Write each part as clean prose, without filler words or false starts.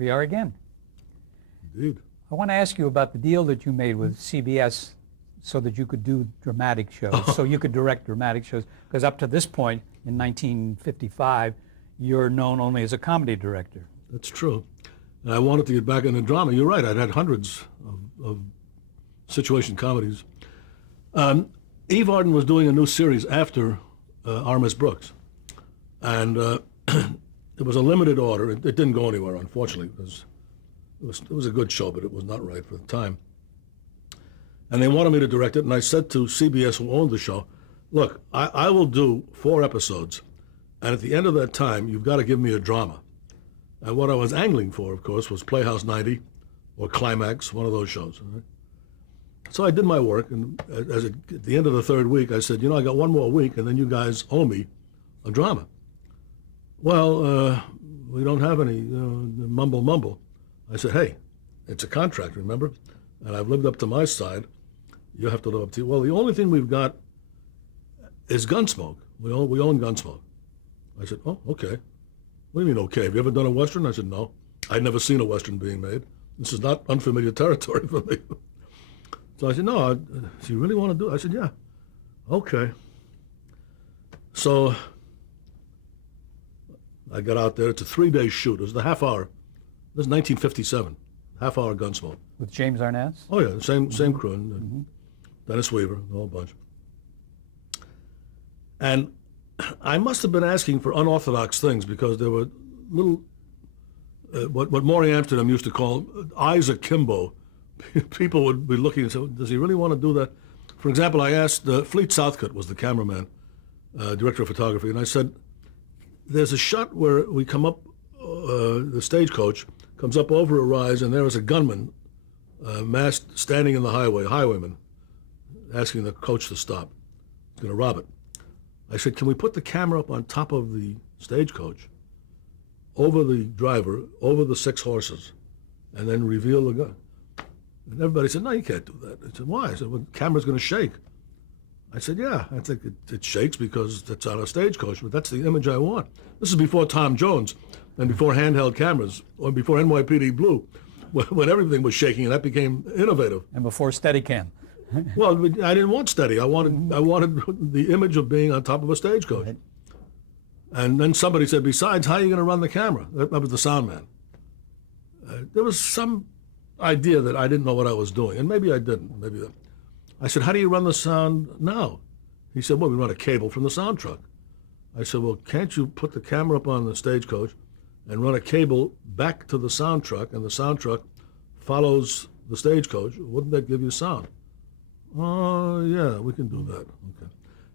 we are again. Indeed. I want to ask you about the deal that you made with CBS so that you could do dramatic shows, so you could direct dramatic shows. Because up to this point, in 1955, you're known only as a comedy director. That's true. And I wanted to get back into drama. You're right. I'd had hundreds of situation comedies. Eve Arden was doing a new series after Armis Brooks. And it was a limited order. It didn't go anywhere, unfortunately, because it was a good show, but it was not right for the time. And they wanted me to direct it, and I said to CBS, who owned the show, look, I will do 4 episodes, and at the end of that time, you've got to give me a drama. And what I was angling for, of course, was Playhouse 90 or Climax, one of those shows. Right? So I did my work, and at the end of the 3rd week, I said, I got 1 more week, and then you guys owe me a drama. Well, we don't have any, mumble. I said, hey, it's a contract, remember? And I've lived up to my side. You have to live up to, well, the only thing we've got is Gunsmoke. We own Gunsmoke. I said, oh, okay. What do you mean, okay? Have you ever done a Western? I said, no. I'd never seen a Western being made. This is not unfamiliar territory for me. So I said, no, do you really want to do it? I said, yeah. Okay. So I got out there. It's a 3-day shoot. It was the half hour. This is 1957. Half-hour Gunsmoke. With James Arnaz? Oh, yeah, same crew. And Dennis Weaver, the whole bunch. And I must have been asking for unorthodox things because there were little, what Maury Amsterdam used to call eyes akimbo. People would be looking and say, does he really want to do that? For example, I asked, Fleet Southcott was the cameraman, director of photography, and I said, there's a shot where we come up, the stagecoach comes up over a rise, and there is a gunman masked standing in the highwayman, asking the coach to stop. He's going to rob it. I said, can we put the camera up on top of the stagecoach, over the driver, over the 6 horses, and then reveal the gun? And everybody said, no, you can't do that. I said, why? I said, well, the camera's going to shake. I said, yeah, I think it shakes because it's on a stagecoach, but that's the image I want. This is before Tom Jones and before handheld cameras, or before NYPD Blue, when everything was shaking, and that became innovative. And before Steadicam. Well, I didn't want steady. I wanted the image of being on top of a stagecoach. Right. And then somebody said, besides, how are you going to run the camera? That was the sound man. There was some idea that I didn't know what I was doing, and maybe I didn't. I said, how do you run the sound now? He said, well, we run a cable from the sound truck. I said, well, can't you put the camera up on the stagecoach and run a cable back to the sound truck, and the sound truck follows the stagecoach? Wouldn't that give you sound? Oh, yeah, we can do that. Okay.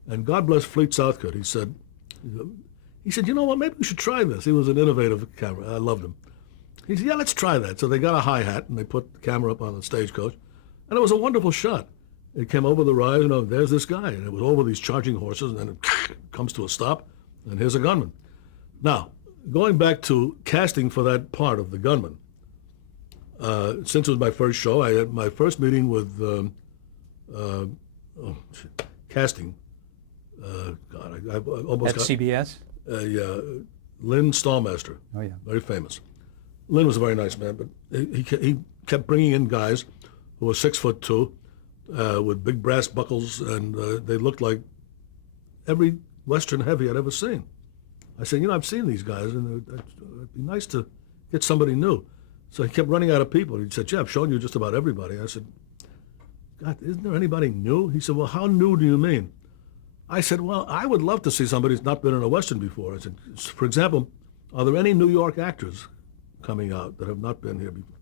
And God bless Fleet Southcott. He said, you know what, maybe we should try this. He was an innovative camera. I loved him. He said, yeah, let's try that. So they got a hi-hat, and they put the camera up on the stagecoach, and it was a wonderful shot. It came over the rise, there's this guy, and it was over these charging horses, and then it comes to a stop, and here's a gunman. Now, going back to casting for that part of the gunman, since it was my first show, I had my first meeting with casting. I almost At CBS? Yeah, Lynn Stallmaster. Oh, yeah. Very famous. Lynn was a very nice man, but he kept bringing in guys who were 6'2", with big brass buckles, and they looked like every Western heavy I'd ever seen. I said, I've seen these guys, and it'd be nice to get somebody new. So he kept running out of people. He said, I've shown you just about everybody. I said, God, isn't there anybody new? He said, well, how new do you mean? I said, well, I would love to see somebody who's not been in a Western before. I said, for example, are there any New York actors coming out that have not been here before?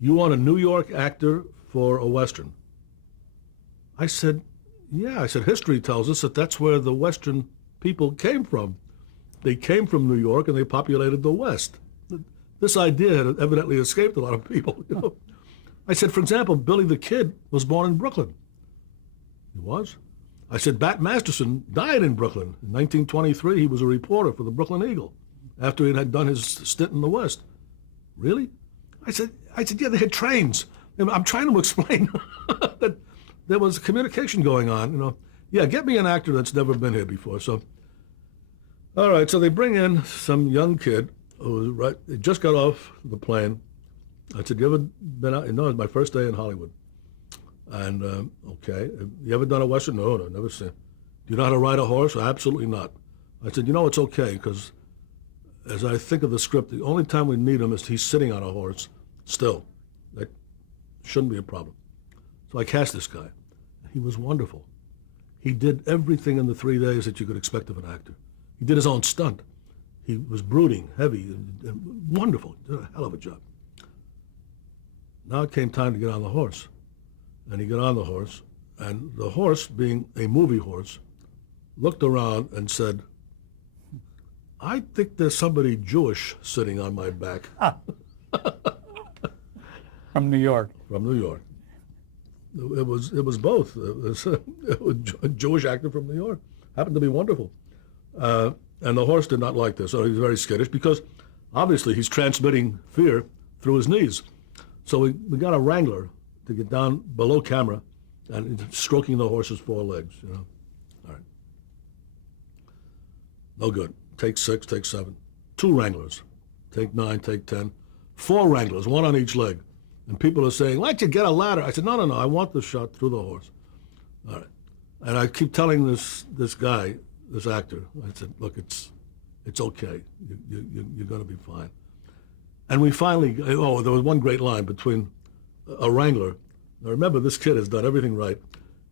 You want a New York actor for a Western? I said, yeah. I said, history tells us that that's where the Western people came from. They came from New York, and they populated the West. This idea had evidently escaped a lot of people. I said, for example, Billy the Kid was born in Brooklyn. He was. I said, Bat Masterson died in Brooklyn. In 1923, he was a reporter for the Brooklyn Eagle after he had done his stint in the West. Really? I said, yeah, they had trains. I'm trying to explain that there was communication going on. Yeah, get me an actor that's never been here before. So, all right, so they bring in some young kid who was right, he just got off the plane. I said, "You ever been out?" No, it was my first day in Hollywood. And okay, you ever done a Western? No, never seen. Do you know how to ride a horse? Absolutely not. I said, it's okay, because as I think of the script, the only time we need him is he's sitting on a horse still. That shouldn't be a problem. So I cast this guy. He was wonderful. He did everything in the 3 days that you could expect of an actor. He did his own stunt. He was brooding, heavy, and wonderful. He did a hell of a job. Now it came time to get on the horse. And he got on the horse, and the horse, being a movie horse, looked around and said, "I think there's somebody Jewish sitting on my back." From New York. From New York. It was both. It was a Jewish actor from New York. Happened to be wonderful. And the horse did not like this, so he was very skittish, because obviously he's transmitting fear through his knees. So we got a wrangler to get down below camera and stroking the horse's forelegs, All right. No good. Take 6, take 7. 2 wranglers. Take 9, take 10. 4 wranglers, 1 on each leg. And people are saying, "Why don't you get a ladder?" I said, no, I want the shot through the horse. All right. And I keep telling this guy, this actor, I said, "Look, it's okay. You're going to be fine." And we finally, there was one great line between a wrangler. Now remember, this kid has done everything right.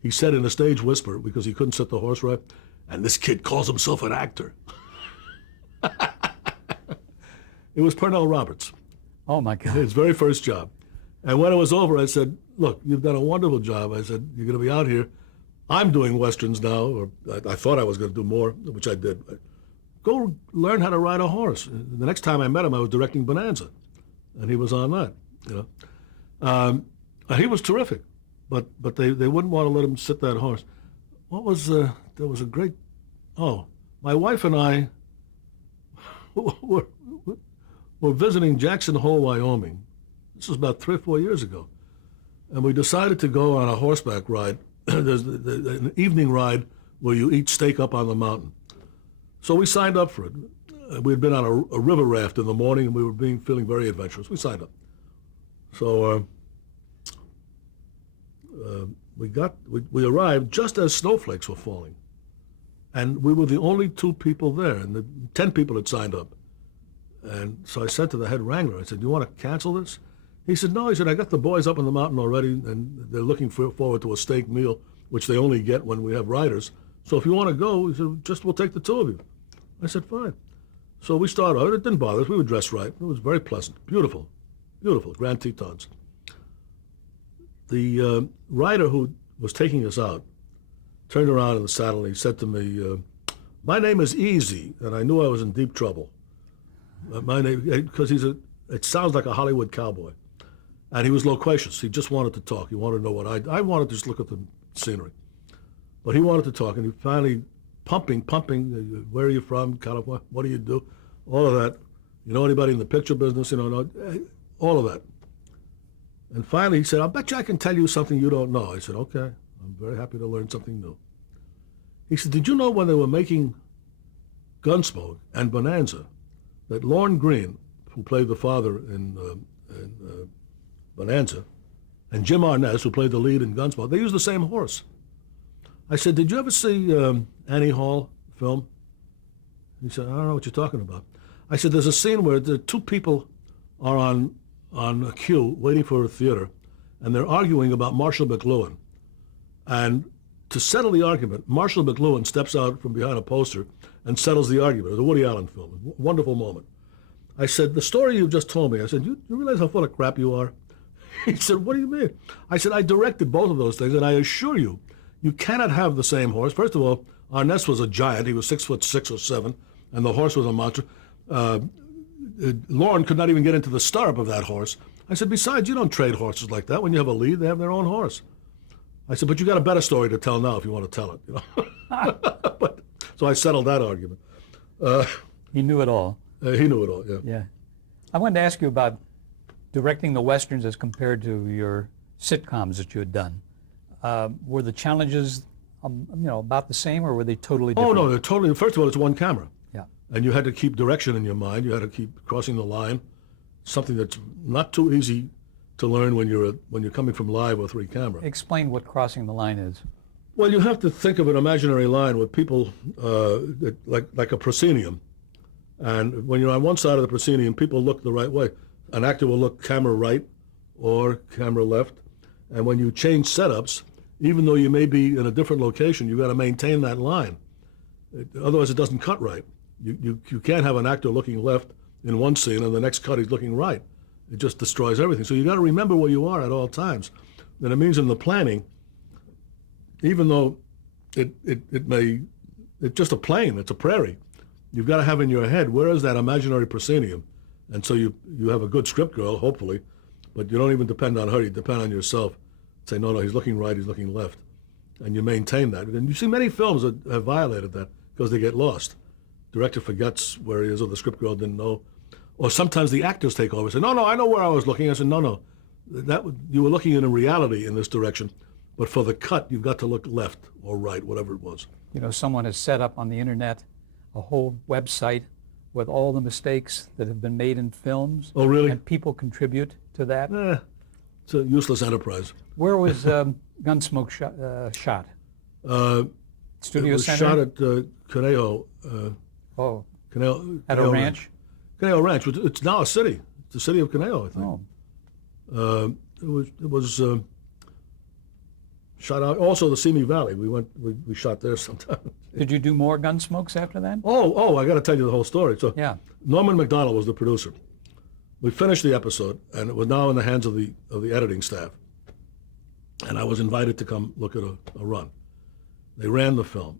He said in a stage whisper, because he couldn't sit the horse right, "And this kid calls himself an actor." It was Pernell Roberts. Oh, my God. His very first job. And when it was over, I said, "Look, you've done a wonderful job." I said, "You're going to be out here. I'm doing Westerns now," or I thought I was going to do more, which I did. "Go learn how to ride a horse." The next time I met him, I was directing Bonanza, and he was on that, And he was terrific, but they wouldn't want to let him sit that horse. There was a great, my wife and I were visiting Jackson Hole, Wyoming. This was about 3 or 4 years ago. And we decided to go on a horseback ride. There's an evening ride where you eat steak up on the mountain. So we signed up for it. We had been on a river raft in the morning, and we were feeling very adventurous. We signed up. So we arrived just as snowflakes were falling. And we were the only 2 people there, and 10 people had signed up. And so I said to the head wrangler, I said, "Do you want to cancel this?" He said, "No." He said, "I got the boys up on the mountain already, and they're looking forward to a steak meal, which they only get when we have riders. So if you want to go," he said, "we'll take the 2 of you." I said, "Fine." So we started out. It didn't bother us. We were dressed right. It was very pleasant. Beautiful. Beautiful. Grand Tetons. The rider who was taking us out turned around in the saddle, and he said to me, "My name is Easy," and I knew I was in deep trouble. My name, because it sounds like a Hollywood cowboy. And he was loquacious. He just wanted to talk. He wanted to know what I wanted to just look at the scenery. But he wanted to talk, and he finally pumping, "Where are you from? California? What do you do?" All of that. "You know anybody in the picture business?" All of that. And finally he said, "I'll bet you I can tell you something you don't know." I said, "Okay, I'm very happy to learn something new." He said, "Did you know when they were making Gunsmoke and Bonanza that Lorne Greene, who played the father in Bonanza, and Jim Arness, who played the lead in Gunsmoke, they used the same horse?" I said, "Did you ever see Annie Hall film?" He said, "I don't know what you're talking about." I said, "There's a scene where the 2 people are on a queue waiting for a theater, and they're arguing about Marshall McLuhan. And to settle the argument, Marshall McLuhan steps out from behind a poster and settles the argument. It was a Woody Allen film. A wonderful moment. I said, "The story you just told me," I said, you realize how full of crap you are?" He said, "What do you mean?" I said, "I directed both of those things, and I assure you, you cannot have the same horse. First of all, Arness was a giant. He was 6'6" or 7, and the horse was a monster. Lorne could not even get into the stirrup of that horse. I said, "Besides, you don't trade horses like that. When you have a lead, they have their own horse." I said, "But you got a better story to tell now if you want to tell it." So I settled that argument. He knew it all. He knew it all, yeah. Yeah. I wanted to ask you about directing the Westerns as compared to your sitcoms that you had done. Were the challenges, about the same, or were they totally different? Oh, no, they're totally. First of all, it's one camera. Yeah. and you had to keep direction in your mind. You had to keep crossing the line, something that's not too easy to learn when you're coming from live or 3 camera. Explain what crossing the line is. Well, you have to think of an imaginary line with people like a proscenium. And when you're on one side of the proscenium, people look the right way. An actor will look camera right or camera left. And when you change setups, even though you may be in a different location, you've got to maintain that line. Otherwise, it doesn't cut right. You can't have an actor looking left in one scene and the next cut he's looking right. It just destroys everything. So you got to remember where you are at all times. And it means in the planning, even though it's just a plain, it's a prairie, you've got to have in your head, where is that imaginary proscenium? And so you have a good script girl, hopefully, but you don't even depend on her, you depend on yourself. Say, no, he's looking right, he's looking left. And you maintain that. And you see many films that have violated that because they get lost. Director forgets where he is, or the script girl didn't know. Or sometimes the actors take over and say, no, I know where I was looking. I said, no, you were looking in a reality in this direction, but for the cut, you've got to look left or right, whatever it was. You know, someone has set up on the internet a whole website with all the mistakes that have been made in films. Oh, really? And people contribute to that. It's a useless enterprise. Where was Gunsmoke shot? Studio It was Center? shot at Conejo. Oh, Conejo, at a Conejo ranch? Conejo Ranch. It's now a city. It's the city of Conejo, I think. Oh, It was shot out. Also, the Simi Valley. We shot there sometime. did you do more Gunsmokes after that? Oh! I got to tell you the whole story. So Yeah. Norman Macdonald was the producer. We finished the episode, and it was now in the hands of the editing staff. And I was invited to come look at a run. They ran the film,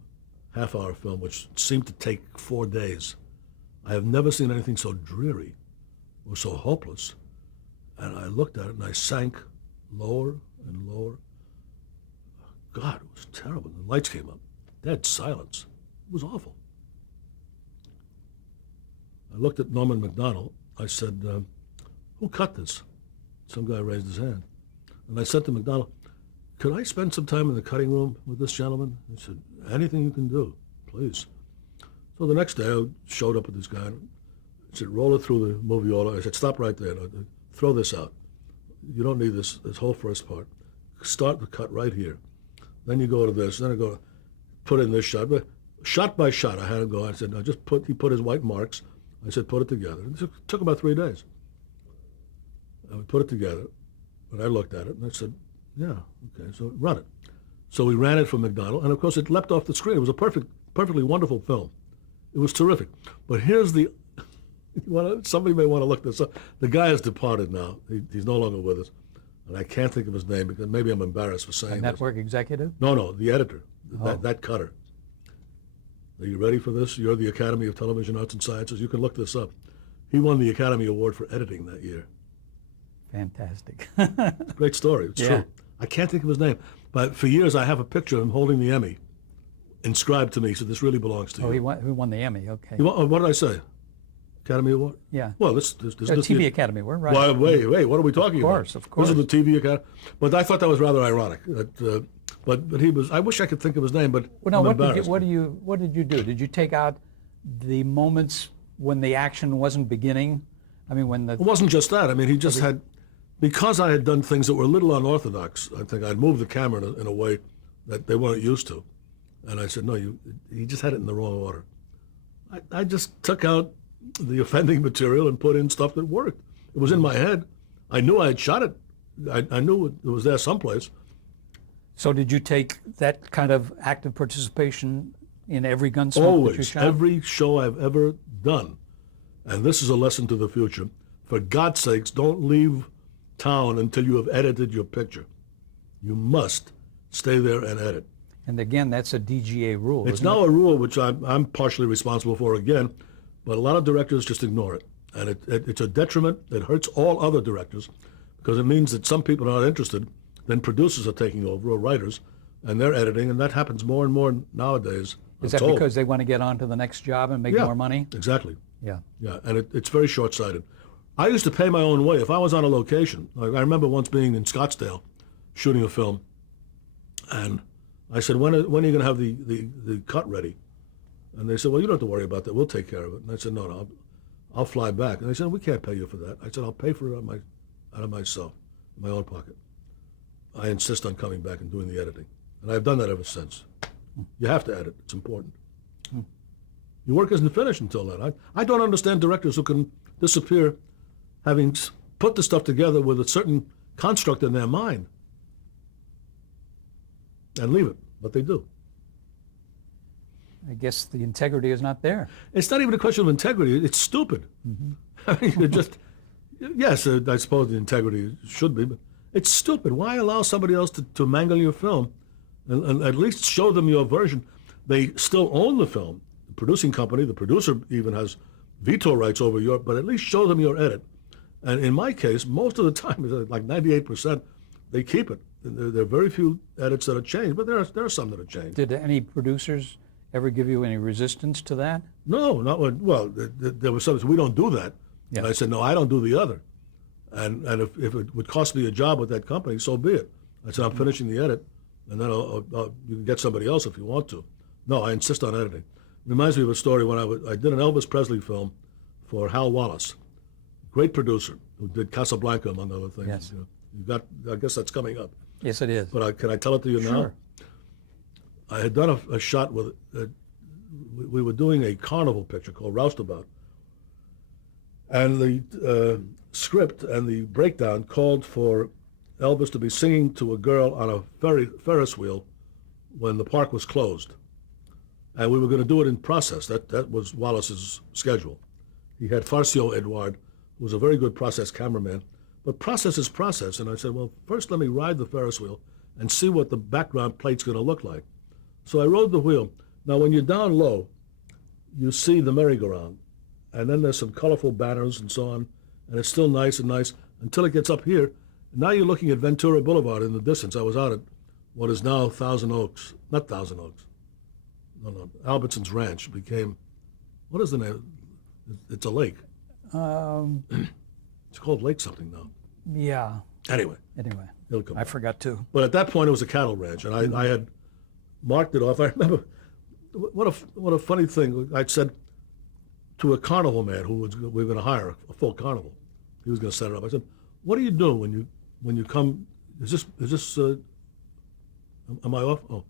half-hour film, which seemed to take 4 days. I have never seen anything so dreary or so hopeless. And I looked at it, and I sank lower and lower. God, it was terrible. The lights came up. Dead silence. It was awful. I looked at Norman Macdonald. I said, who cut this? Some guy raised his hand. And I said to Macdonald, could I spend some time in the cutting room with this gentleman? He said, anything you can do, please. So the next day I showed up with this guy. I said, roll it through the moviola. I said, stop right there. Throw this out. You don't need this whole first part. Start the cut right here. Then you go to this. Then I go, put in this shot. But shot by shot, I had him go. I said, no, he put his white marks. I said, put it together. It took about 3 days. And we put it together, and I looked at it, and I said, yeah, okay, so run it. So we ran it for Macdonald, and of course it leapt off the screen. It was a perfectly wonderful film. It was terrific. But here's the, somebody may want to look this up. The guy has departed now. He's no longer with us. And I can't think of his name because maybe I'm embarrassed for saying A network executive? No, the editor, Oh. that cutter. Are you ready for this? You're the Academy of Television Arts and Sciences. You can look this up. He won the Academy Award for editing that year. Fantastic. Great story. It's Yeah. true. I can't think of his name. But for years, I have a picture of him holding the Emmy inscribed to me, so this really belongs to you. Who won the Emmy? Okay. What did I say? Academy Award? Yeah. Well, this TV Academy, we're right. Well, wait, what are we talking about? Of course. This is the TV Academy. But I thought that was rather ironic. But he was, I wish I could think of his name, but Well, now, I'm what embarrassed. did you do? Did you take out the moments when the action wasn't beginning? I mean, when the It wasn't just that. I mean, he just had, because I had done things that were a little unorthodox, I think I'd moved the camera in a way that they weren't used to. And I said, no, he just had it in the wrong order. I just took out the offending material and put in stuff that worked. It was in my head. I knew I had shot it. I knew it was there someplace. So did you take that kind of active participation in every Gunsmoke that you Always, shot? every show I've ever done. And this is a lesson to the future. For God's sakes, don't leave town until you have edited your picture. You must stay there and edit. And again, that's a DGA rule. It's isn't now it? a rule which I'm partially responsible for again, but a lot of directors just ignore it. And it's a detriment that hurts all other directors because it means that some people are not interested, then producers are taking over, or writers, and they're editing, and that happens more and more nowadays. Is I'm that told. because they want to get on to the next job and make Yeah, more money? Exactly. Yeah. Yeah, and it's very short-sighted. I used to pay my own way. If I was on a location, like I remember once being in Scottsdale shooting a film, and I said, when are you going to have the cut ready? And they said, well, you don't have to worry about that. We'll take care of it. And I said, no, I'll fly back. And they said, we can't pay you for that. I said, I'll pay for it out of myself, in my own pocket. I insist on coming back and doing the editing. And I've done that ever since. You have to edit. It's important. Your work isn't finished until then. I don't understand directors who can disappear having put the stuff together with a certain construct in their mind and leave it, but they do. I guess the integrity is not there. It's not even a question of integrity. It's stupid. I mean, it just, yes, I suppose the integrity should be, but it's stupid. Why allow somebody else to mangle your film and at least show them your version? They still own the film. The producing company, the producer even has veto rights over your, but at least show them your edit. And in my case, most of the time, like 98%, they keep it. There are very few edits that are changed, but there are some that are changed. Did any producers ever give you any resistance to that? No, not when, well, there was some, we don't do that. Yeah. And I said, no, I don't do the other. And if it would cost me a job with that company, so be it. I said, I'm finishing the edit, and then you can get somebody else if you want to. No, I insist on editing. Reminds me of a story when I did an Elvis Presley film for Hal Wallace, great producer who did Casablanca, among other things. Yes. You got, I guess that's coming up. Yes, it is. But can I tell it to you now? Sure. I had done a shot with, we were doing a carnival picture called Roustabout. And the script and the breakdown called for Elvis to be singing to a girl on a Ferris wheel when the park was closed. And we were going to do it in process. That was Wallace's schedule. He had Farcio Edouard, who was a very good process cameraman. But process is process. And I said, well, first let me ride the Ferris wheel and see what the background plate's going to look like. So I rode the wheel. Now, when you're down low, you see the merry-go-round. And then there's some colorful banners and so on. And it's still nice and nice until it gets up here. Now you're looking at Ventura Boulevard in the distance. I was out at what is now Thousand Oaks. Not Thousand Oaks. No. Albertson's Ranch became, what is the name? It's a lake. It's called Lake something now. Yeah. Anyway, Anyway, I forgot too. but at that point it was a cattle ranch, and I had marked it off. I remember what a funny thing. I'd said to a carnival man we were going to hire a full carnival. He was going to set it up. I said, "What do you do when you come? Is this? Am I off? Oh."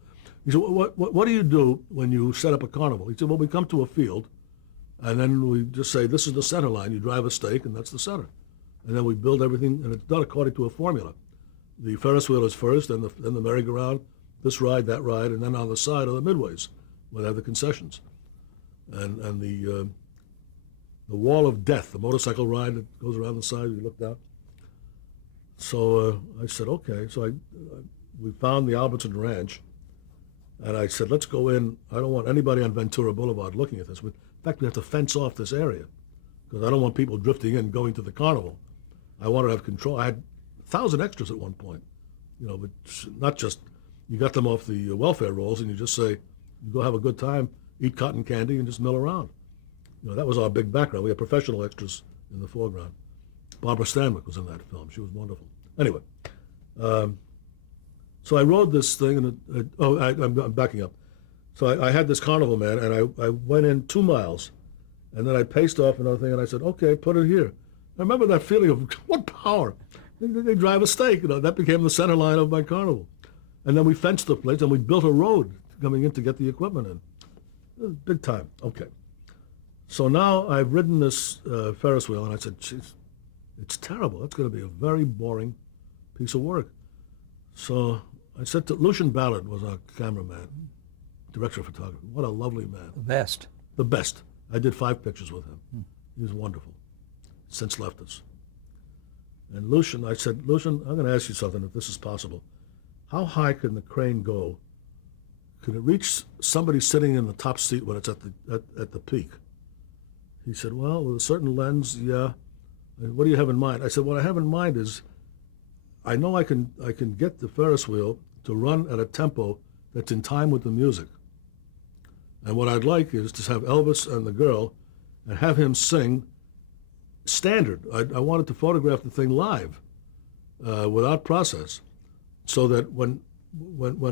He said, what do you do when you set up a carnival? He said, well, we come to a field, and then we just say, this is the center line. You drive a stake, and that's the center. And then we build everything, and it's done according to a formula. The Ferris wheel is first, then the merry-go-round, this ride, that ride, and then on the side are the midways, where they have the concessions. And the wall of death, the motorcycle ride that goes around the side, you look down. So I said, okay. So we found the Albertson Ranch, and I said, let's go in. I don't want anybody on Ventura Boulevard looking at this. In fact, we have to fence off this area because I don't want people drifting in going to the carnival. I wanted to have control. I had 1,000 extras at one point, but not just, you got them off the welfare rolls and you just say, you go have a good time, eat cotton candy, and just mill around. That was our big background. We had professional extras in the foreground. Barbara Stanwyck was in that film. She was wonderful. Anyway, so I rode this thing, and I'm backing up. So I had this carnival man, and I went in 2 miles, and then I paced off another thing, and I said, okay, put it here. I remember that feeling of, what power? They drive a stake. That became the center line of my carnival. And then we fenced the place, and we built a road coming in to get the equipment in. It was big time. Okay. So now I've ridden this Ferris wheel, and I said, geez, it's terrible. That's going to be a very boring piece of work. So I said to Lucian Ballard, was our cameraman, director of photography. What a lovely man. The best. The best. I did 5 pictures with him. He was wonderful. Since left us. And Lucian, I said, Lucian, I'm going to ask you something, if this is possible. How high can the crane go? Can it reach somebody sitting in the top seat when it's at the peak? He said, well, with a certain lens, yeah. And what do you have in mind? I said, what I have in mind is, I know I can get the Ferris wheel to run at a tempo that's in time with the music. And what I'd like is to have Elvis and the girl and have him sing standard. I wanted to photograph the thing live without process so that when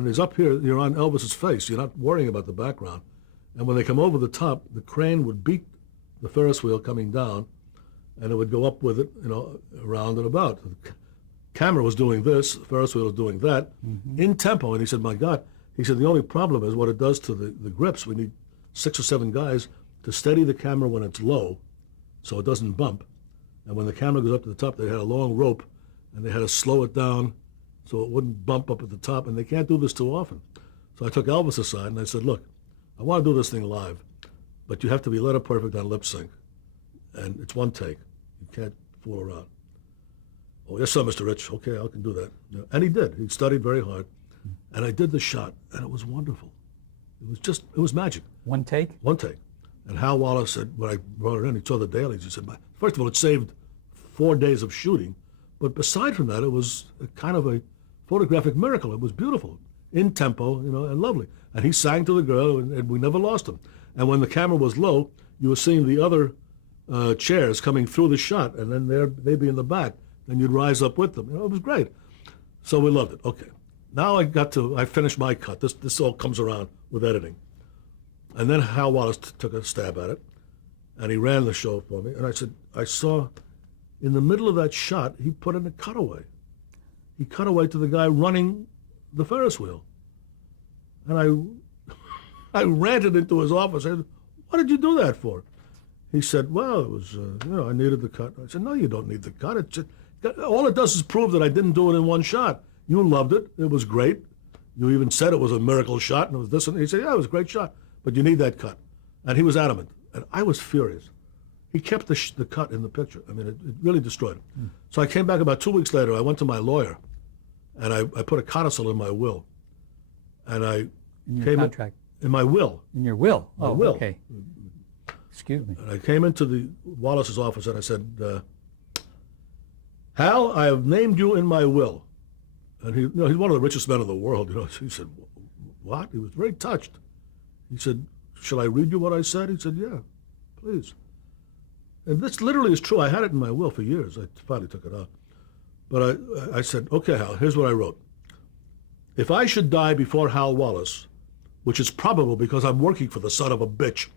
he's up here, you're on Elvis's face. You're not worrying about the background. And when they come over the top, the crane would beat the Ferris wheel coming down, and it would go up with it, around and about. The camera was doing this, the Ferris wheel was doing that, in tempo. And he said, my God, he said, the only problem is what it does to the grips. We need 6 or 7 guys to steady the camera when it's low so it doesn't bump. And when the camera goes up to the top, they had a long rope, and they had to slow it down so it wouldn't bump up at the top, and they can't do this too often. So I took Elvis aside, and I said, look, I want to do this thing live, but you have to be letter perfect on lip sync, and it's one take. You can't fool around. Oh, yes, sir, Mr. Rich. Okay, I can do that. Yeah. And he did. He studied very hard, and I did the shot, and it was wonderful. It was magic. One take? One take. And Hal Wallace said, when I brought it in, he saw the dailies, he said, first of all, it saved 4 days of shooting, but aside from that, it was kind of a photographic miracle. It was beautiful, in tempo, and lovely. And he sang to the girl, and we never lost him. And when the camera was low, you were seeing the other chairs coming through the shot, and then they'd be in the back. Then you'd rise up with them. It was great. So we loved it. Okay. Now I finished my cut. This all comes around with editing. And then Hal Wallace took a stab at it, and he ran the show for me. And I saw in the middle of that shot, he put in a cutaway. He cut away to the guy running the Ferris wheel. And I ranted into his office. I said, what did you do that for? He said, well, it was, I needed the cut. I said, no, you don't need the cut. All it does is prove that I didn't do it in one shot. You loved it. It was great. You even said it was a miracle shot, and it was this one. He said, yeah, it was a great shot, but you need that cut. And he was adamant, and I was furious. He kept the cut in the picture. I mean, it really destroyed him. So I came back about 2 weeks later. I went to my lawyer, and I put a codicil in my will. And I in your contract? In my will. In your will? My will. Okay. Excuse me. And I came into the Wallace's office, and I said, Hal, I have named you in my will. And he's one of the richest men in the world. He said, what? He was very touched. He said, shall I read you what I said? He said, yeah, please. And this literally is true. I had it in my will for years. I finally took it out. But I said, okay, Hal, here's what I wrote. If I should die before Hal Wallace, which is probable because I'm working for the son of a bitch,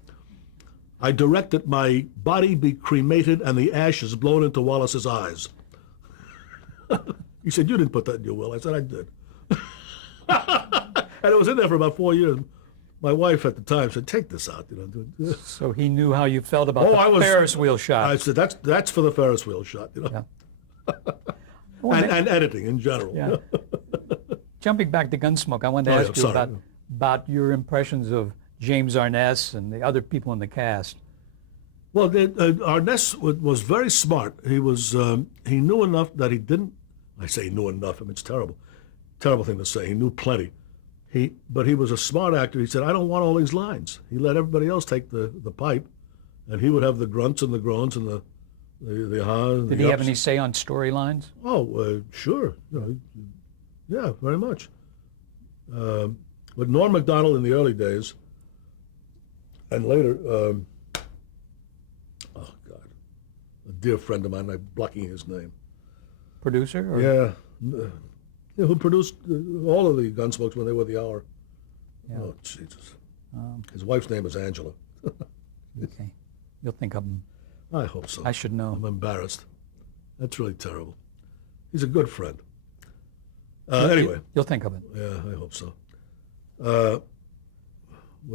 I direct that my body be cremated and the ashes blown into Wallace's eyes. He said, you didn't put that in your will. I said, I did. And it was in there for about 4 years. My wife at the time said, take this out. So he knew how you felt about the Ferris wheel shot. I said, that's for the Ferris wheel shot. Yeah. And editing in general. Yeah. Jumping back to Gunsmoke, I wanted to ask you about your impressions of James Arness and the other people in the cast. Well, Arness was very smart. He knew enough that he didn't. I say knew enough. I mean, it's terrible thing to say. He knew plenty. But he was a smart actor. He said, I don't want all these lines. He let everybody else take the pipe, and he would have the grunts and the groans and the ahs. And Did he have any say on storylines? Oh, sure. Yeah, very much. With Norm Macdonald in the early days, and later, oh God, a dear friend of mine, I'm blocking his name. Producer? Or? Yeah, who produced all of the Gunsmokes when they were the Hour. Yeah. Oh, Jesus. His wife's name is Angela. Okay. You'll think of him. I hope so. I should know. I'm embarrassed. That's really terrible. He's a good friend. Anyway. You'll think of it. Yeah, I hope so. Where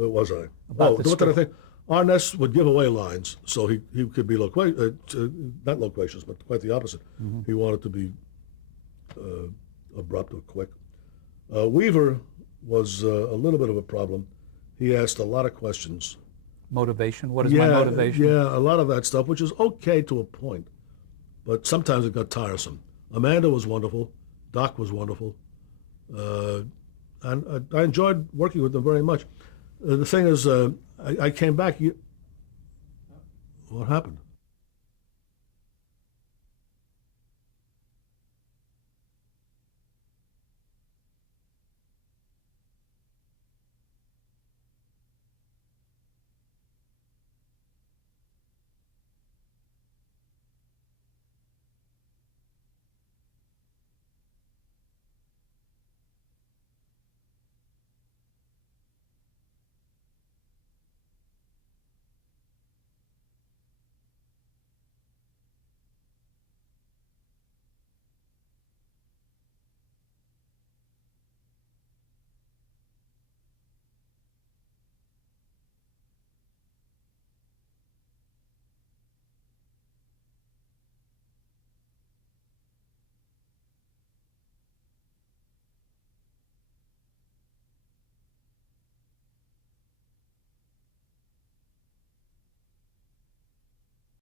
was I? About what did I think? Arness would give away lines, so he could be not loquacious, but quite the opposite. Mm-hmm. He wanted to be abrupt or quick. Weaver was a little bit of a problem. He asked a lot of questions. Motivation? What is my motivation? Yeah, a lot of that stuff, which is okay to a point, but sometimes it got tiresome. Amanda was wonderful. Doc was wonderful. And I enjoyed working with them very much. The thing is, I came back. What happened?